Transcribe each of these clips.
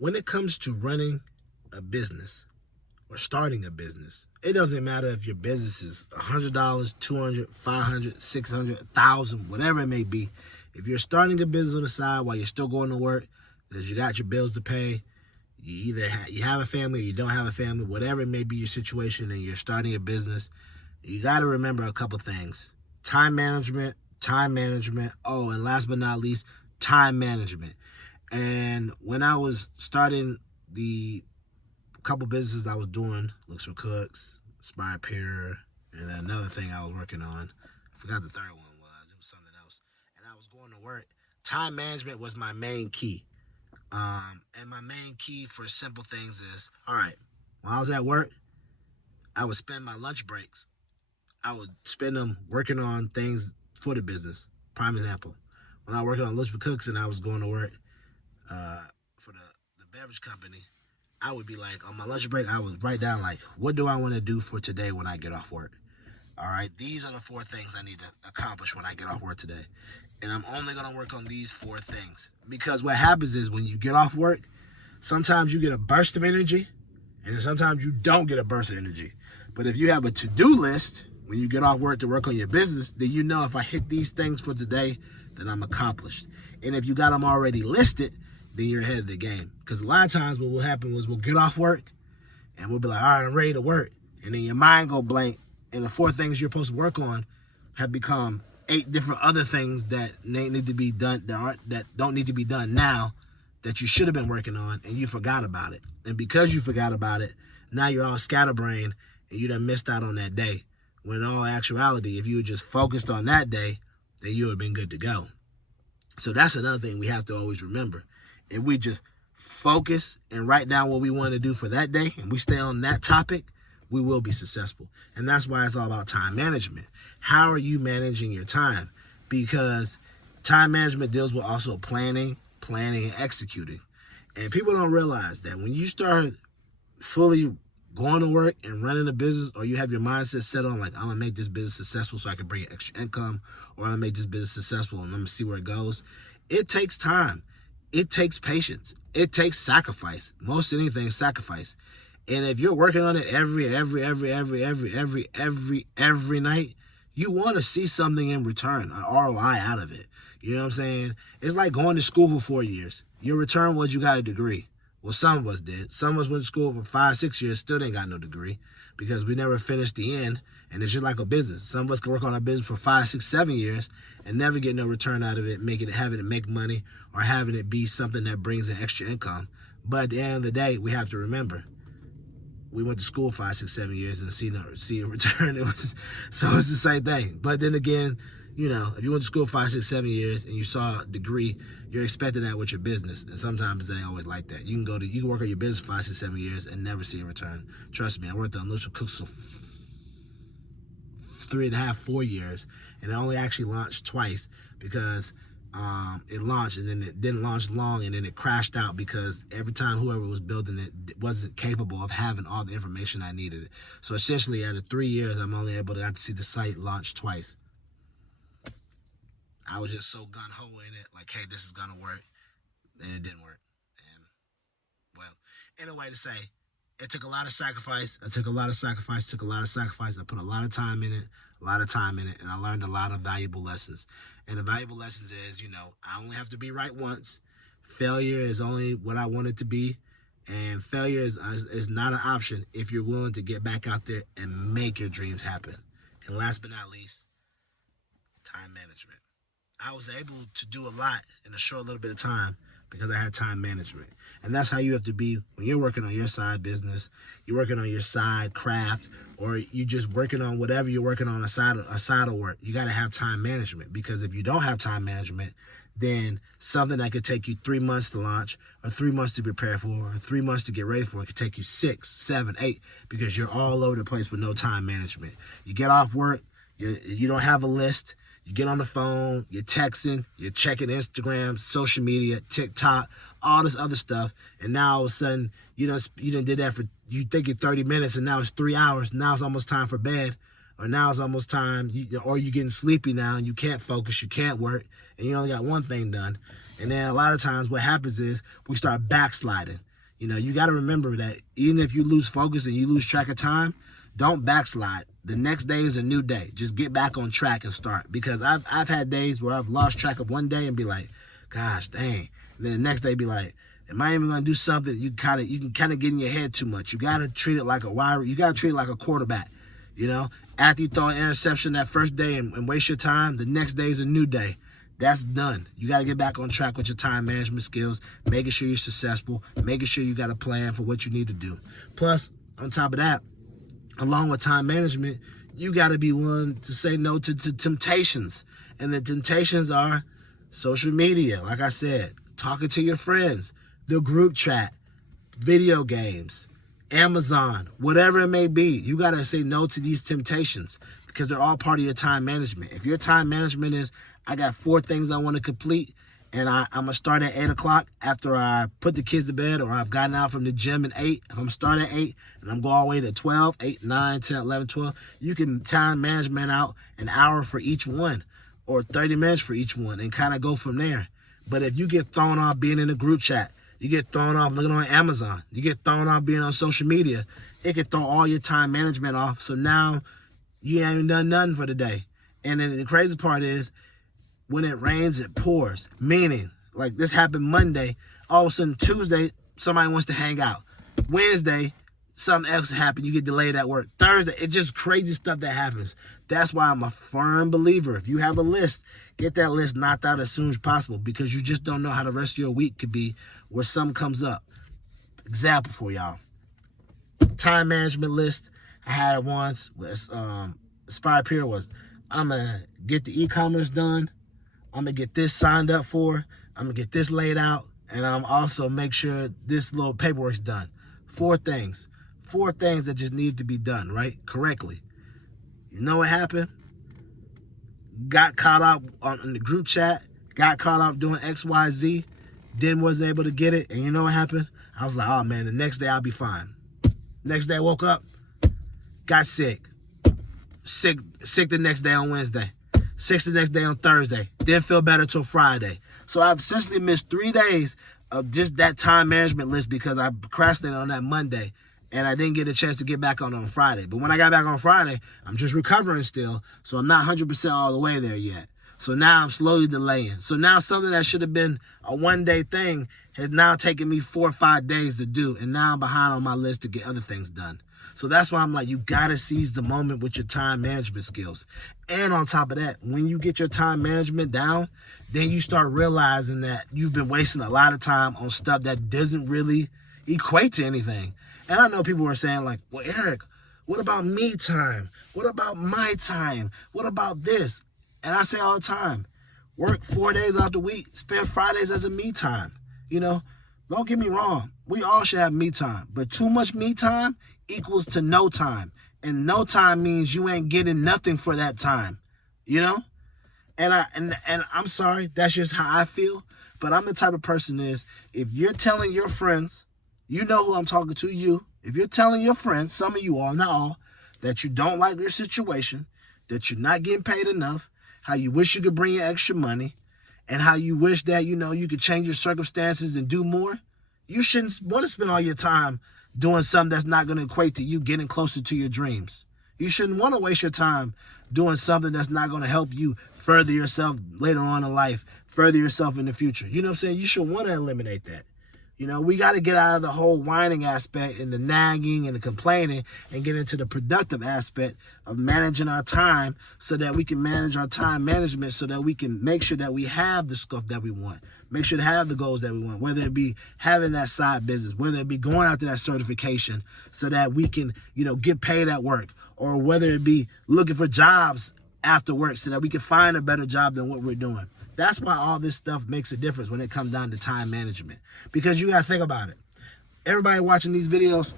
when it comes to running a business or starting a business, it doesn't matter if your business is $100, $200, $500, $600, $1,000, whatever it may be. If you're starting a business on the side while you're still going to work, because you got your bills to pay, you either you have a family or you don't have a family, whatever it may be your situation, and you're starting a business, you got to remember a couple things. Time management. Oh, and last but not least, time management. And when I was starting the couple businesses I was doing, Looks for Cooks, Aspire Pure, and then another thing I was working on, I forgot the third one was. It was something else. And I was going to work. Time management was my main key. And my main key for simple things is, all right, when I was at work, I would spend my lunch breaks. I would spend them working on things for the business. Prime example, when I was working on Looks for Cooks and I was going to work for the beverage company, I would be like, on my lunch break, I would write down, like, what do I want to do for today when I get off work? All right, these are the 4 things I need to accomplish when I get off work today. And I'm only going to work on these 4 things. Because what happens is when you get off work, sometimes you get a burst of energy, and sometimes you don't get a burst of energy. But if you have a to-do list when you get off work to work on your business, then you know if I hit these things for today, then I'm accomplished. And if you got them already listed, then you're ahead of the game. Because a lot of times what will happen is we'll get off work, and we'll be like, all right, I'm ready to work. And then your mind go blank, and the 4 things you're supposed to work on have become 8 different other things that need to be done, that don't need to be done now, that you should have been working on, and you forgot about it. And because you forgot about it, now you're all scatterbrained, and you done missed out on that day. When in all actuality, if you were just focused on that day, then you would have been good to go. So that's another thing we have to always remember. If we just focus and write down what we want to do for that day, and we stay on that topic, we will be successful. And that's why it's all about time management. How are you managing your time? Because time management deals with also planning, and executing. And people don't realize that when you start fully going to work and running a business, or you have your mindset set on, like, I'm going to make this business successful so I can bring extra income, or I'm going to make this business successful and I'm going to see where it goes, it takes time. It takes patience. It takes sacrifice. Most anything is sacrifice. And if you're working on it every night, you want to see something in return, an ROI out of it. You know what I'm saying? It's like going to school for 4 years. Your return was you got a degree. Well, some of us did. Some of us went to school for 5, 6 years, still ain't got no degree because we never finished the end. And it's just like a business. Some of us can work on our business for 5, 6, 7 years and never get no return out of it, having it make money or having it be something that brings in extra income. But at the end of the day, we have to remember, we went to school 5, 6, 7 years and see a return. So it's the same thing. But then again, you know, if you went to school 5, 6, 7 years and you saw a degree, you're expecting that with your business. And sometimes they ain't always like that. You can work on your business 5, 6, 7 years and never see a return. Trust me, I worked on Looks for Cooks for 3.5, 4 years, and it only actually launched twice because it launched and then it didn't launch long, and then it crashed out because every time whoever was building it wasn't capable of having all the information I needed. So essentially, out of 3 years, I'm only able to see the site launch twice. I was just so gung-ho in it, like, hey, this is gonna work, and it didn't work. And, well, anyway to say, it took a lot of sacrifice. I put a lot of time in it, and I learned a lot of valuable lessons. And the valuable lessons is, I only have to be right once. Failure is only what I want it to be. And failure is not an option if you're willing to get back out there and make your dreams happen. And last but not least, time management. I was able to do a lot in a short little bit of time because I had time management. And that's how you have to be when you're working on your side business, you're working on your side craft, or you just working on whatever you're working on, a side of work. You got to have time management, because if you don't have time management, then something that could take you 3 months to launch, or 3 months to prepare for, or 3 months to get ready for, it could take you 6, 7, 8, because you're all over the place with no time management. You get off work, you don't have a list. You get on the phone, you're texting, you're checking Instagram, social media, TikTok, all this other stuff, and now all of a sudden you done did that for, you think it's 30 minutes, and now it's 3 hours. Now it's almost time for bed, or now it's almost time, or you're getting sleepy now, and you can't focus, you can't work, and you only got one thing done. And then a lot of times what happens is we start backsliding. You know, you got to remember that even if you lose focus and you lose track of time, don't backslide. The next day is a new day. Just get back on track and start. Because I've had days where I've lost track of one day and be like, gosh, dang. And then the next day be like, am I even gonna do something? You can kind of get in your head too much. You gotta treat it like a wide. You gotta treat it like a quarterback. You know, after you throw an interception that first day and waste your time, the next day is a new day. That's done. You got to get back on track with your time management skills, making sure you're successful, making sure you got a plan for what you need to do. Plus, on top of that, along with time management, you got to be willing to say no to temptations. And the temptations are social media, like I said, talking to your friends, the group chat, video games, Amazon, whatever it may be. You got to say no to these temptations because they're all part of your time management. If your time management is, I got 4 things I want to complete, and I'm going to start at 8 o'clock after I put the kids to bed, or I've gotten out from the gym at 8. If I'm starting at 8 and I'm going all the way to 12, 8, 9, 10, 11, 12, you can time management out an hour for each one or 30 minutes for each one and kind of go from there. But if you get thrown off being in a group chat, you get thrown off looking on Amazon, you get thrown off being on social media, it can throw all your time management off. So now you ain't done nothing for the day. And then the crazy part is, when it rains, it pours. Meaning, like this happened Monday, all of a sudden Tuesday, somebody wants to hang out. Wednesday, something else happened, you get delayed at work. Thursday, it's just crazy stuff that happens. That's why I'm a firm believer. If you have a list, get that list knocked out as soon as possible, because you just don't know how the rest of your week could be where something comes up. Example for y'all. Time management list I had once was Aspire Peer was, I'm going to get the e-commerce done. I'm going to get this signed up for. I'm going to get this laid out. And I'm also make sure this little paperwork's done. 4 things. 4 things that just need to be done, right? Correctly. You know what happened? Got caught up in the group chat. Got caught up doing X, Y, Z. Then wasn't able to get it. And you know what happened? I was like, oh, man, the next day I'll be fine. Next day I woke up. Got sick. Sick the next day on Wednesday. Sick the next day on Thursday. Didn't feel better till Friday. So I've essentially missed 3 days of just that time management list because I procrastinated on that Monday and I didn't get a chance to get back on Friday. But when I got back on Friday, I'm just recovering still. So I'm not 100% all the way there yet. So now I'm slowly delaying. So now something that should have been a 1-day thing has now taken me 4 or 5 days to do. And now I'm behind on my list to get other things done. So that's why I'm like, you got to seize the moment with your time management skills. And on top of that, when you get your time management down, then you start realizing that you've been wasting a lot of time on stuff that doesn't really equate to anything. And I know people were saying like, well, Eric, what about me time? What about my time? What about this? And I say all the time, work 4 days out the week, spend Fridays as a me time. You know, don't get me wrong. We all should have me time, but too much me time equals to no time. And no time means you ain't getting nothing for that time, you know? And I'm sorry, that's just how I feel. But I'm the type of person is, if you're telling your friends, you know who I'm talking to, you. If you're telling your friends, some of you all, not all, that you don't like your situation, that you're not getting paid enough, how you wish you could bring in extra money, and how you wish that, you know, you could change your circumstances and do more, you shouldn't want to spend all your time doing something that's not going to equate to you getting closer to your dreams. You shouldn't want to waste your time doing something that's not going to help you further yourself later on in life, further yourself in the future. You know what I'm saying? You should want to eliminate that. You know, we got to get out of the whole whining aspect and the nagging and the complaining and get into the productive aspect of managing our time so that we can manage our time management so that we can make sure that we have the stuff that we want, make sure to have the goals that we want, whether it be having that side business, whether it be going after that certification so that we can, you know, get paid at work, or whether it be looking for jobs after work so that we can find a better job than what we're doing. That's why all this stuff makes a difference when it comes down to time management. Because you got to think about it. Everybody watching these videos,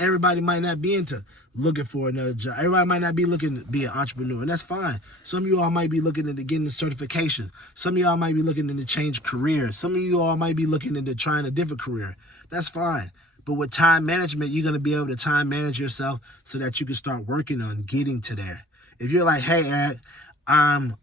everybody might not be into looking for another job. Everybody might not be looking to be an entrepreneur, and that's fine. Some of you all might be looking into getting a certification. Some of y'all might be looking into change careers. Some of you all might be looking into trying a different career. That's fine. But with time management, you're going to be able to time manage yourself so that you can start working on getting to there. If you're like, hey, Eric, I'm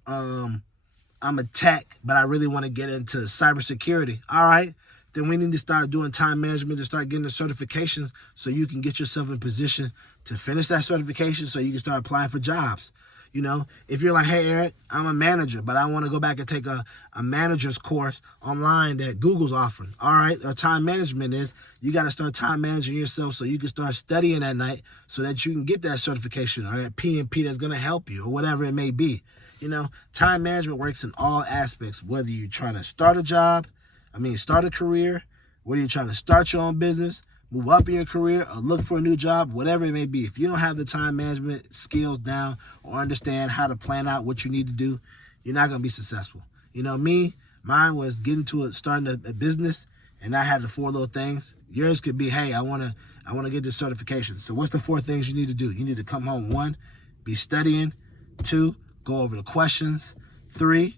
a tech, but I really want to get into cybersecurity. All right, then we need to start doing time management to start getting the certifications so you can get yourself in position to finish that certification so you can start applying for jobs. You know, if you're like, hey, Eric, I'm a manager, but I want to go back and take a manager's course online that Google's offering. All right, or time management is, you got to start time managing yourself so you can start studying at night so that you can get that certification or that PMP that's going to help you or whatever it may be. You know, time management works in all aspects, whether you're trying to start a career, whether you're trying to start your own business, move up in your career, or look for a new job, whatever it may be. If you don't have the time management skills down or understand how to plan out what you need to do, you're not going to be successful. You know, mine was starting a business, and I had the 4 little things. Yours could be, hey, I want to get this certification. So what's the 4 things you need to do? You need to come home. 1, be studying. 2, go over the questions. 3,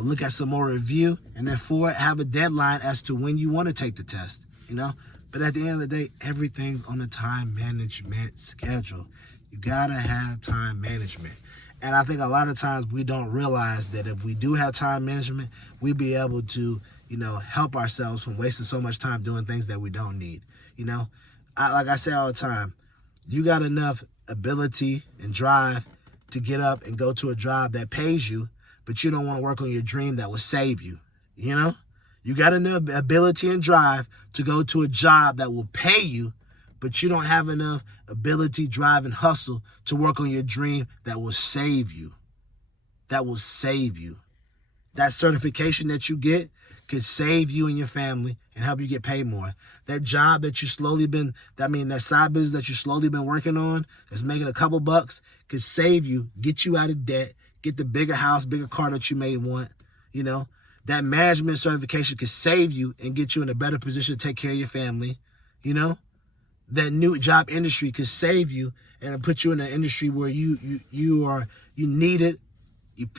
look at some more review. And then 4, have a deadline as to when you want to take the test, you know? But at the end of the day, everything's on a time management schedule. You gotta have time management. And I think a lot of times we don't realize that if we do have time management, we'll be able to, you know, help ourselves from wasting so much time doing things that we don't need. You know, like I say all the time, you got enough ability and drive to get up and go to a job that pays you, but you don't want to work on your dream that will save you, you know? You got enough ability and drive to go to a job that will pay you, but you don't have enough ability, drive, and hustle to work on your dream that will save you. That will save you. That certification that you get could save you and your family and help you get paid more. That job that that side business that you slowly been working on that's making a couple bucks could save you, get you out of debt, get the bigger house, bigger car that you may want, you know. That management certification could save you and get you in a better position to take care of your family, you know? That new job industry could save you and put you in an industry where you need it,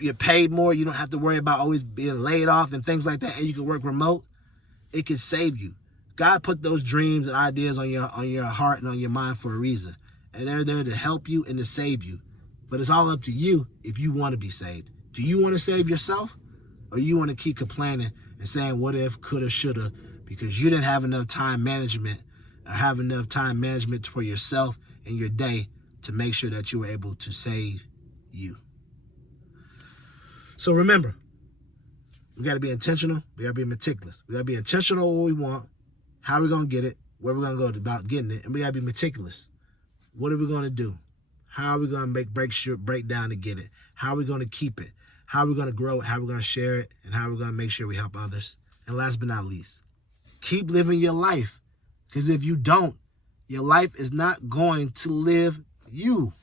you're paid more, you don't have to worry about always being laid off and things like that, and you can work remote. It could save you. God put those dreams and ideas on your heart and on your mind for a reason, and they're there to help you and to save you. But it's all up to you if you want to be saved. Do you want to save yourself? Or you want to keep complaining and saying what if, coulda, shoulda, because you didn't have enough time management or have enough time management for yourself and your day to make sure that you were able to save you. So remember, we got to be intentional. We got to be meticulous. We got to be intentional on what we want, how we're going to get it, where we're going to go about getting it, and we got to be meticulous. What are we going to do? How are we going to break down to get it? How are we going to keep it? How are we going to grow it? How are we going to share it? And how are we going to make sure we help others? And last but not least, keep living your life. Because if you don't, your life is not going to live you.